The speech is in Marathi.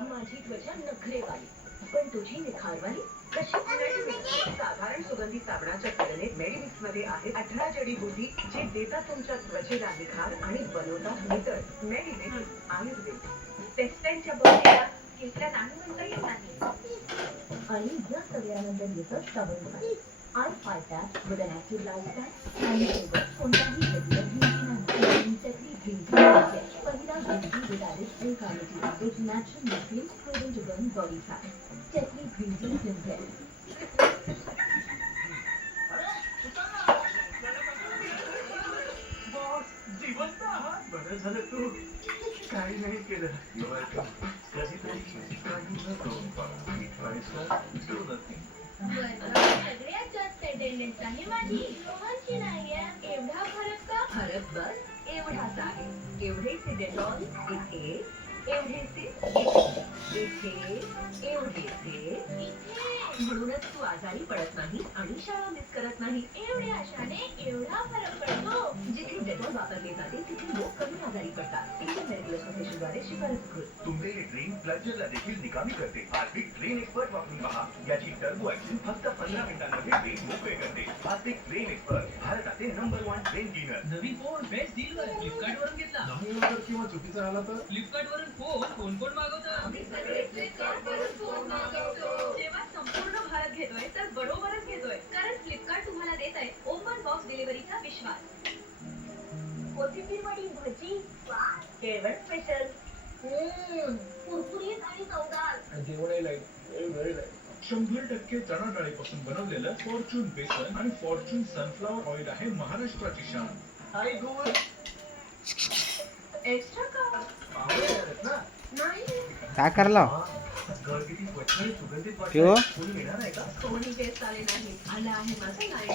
माझी त्वचा नखरेवाली पण तुझी निखारवाली कशी? साधारण सुगंधी साबणाच्या तुलनेत मेडिमिक्स मध्ये आहे 18 जडीबुटी जे देतात तुमच्या त्वचेला निखार आणि बनवतात नितळ. मेडिमिक्स आयुर्वेद टेक्सटाईलच्या बॉडीला केसला नाही म्हणता येत नाही. आणि या सगळ्यानंतर येतं साबण. I fight that with an active lifestyle and flavor कोणताही regular green tea नाही. Technique green tea आहे. पहिला green tea with added L-carnitine. It's natural nutrients proven to burn body fat. Technique green tea Simplex. Boss जिवंत आहात. बरं झालं तू काही नाही केलं. कधीतरी काही न करून बघा. इटवायचा डू नथिंग. सगळ्यात जास्त अटेंडन्स आहे माझी रोहनची नाहीये. एवढा फरक का? फरक बस एवढाच आहे. एवढेचे डेटॉल इथे, एवढेचे इथे, एवढेचे इथे म्हणूनच तू आजारी पडत नाही आणि शाळा मिस करत नाही. एवढ्या आशाने एवढा फरक पडतो. जिथे डेटॉल वापरले जाते तिथे लोक कमी आजारी पडतात. इंडियन मेडिकल असोसिएशनद्वारे शिफारस. तुमचे हे ड्रिंक प्लंजरला देखील निकामी करते. हार्पिक ड्रेन एक्सपर्ट वापरून पहा. याची टर्बो ऍक्शन फक्त 15 मिनिटांमध्ये ड्रेन मोकळे करते. हार्पिक ड्रेन एक्सपर्ट भारताचे नंबर 1 ड्रेन क्लीनर. नवीन फोन बेस्ट डील वर फ्लिपकार्ट वरून घेतला. नाही आला तर किंवा चुकीचा आला तर फ्लिपकार्ट वरून फोन कोण मागवतं? आम्ही सगळे फ्लिपकार्ट वरून फोन मागवतो. जेव्हा संपूर्ण भारत घेतोय तर बरोबरच घेतोय कारण फ्लिपकार्ट तुम्हाला देत आहे ओपन बॉक्स डिलिव्हरीचा विश्वास. कोथिंबीर वडी भजी केवळ स्पेशल कुरकुरीत आणि चवदार. जेवणही लाईट. 100% चणा डाळीपासून बनवलेलं फॉर्च्यून बेसन आणि फॉर्च्यून सनफ्लॉवर ऑइल आहे महाराष्ट्राची शान. Hi good. एक्स्ट्रा का ना नाही? काय करला घर किती स्वच्छ आणि सुगंधित ठेव. वाटतं. कोणी येणार आहे का? कोणी टेस्ट आले नाही. आला आहे माझा नाही.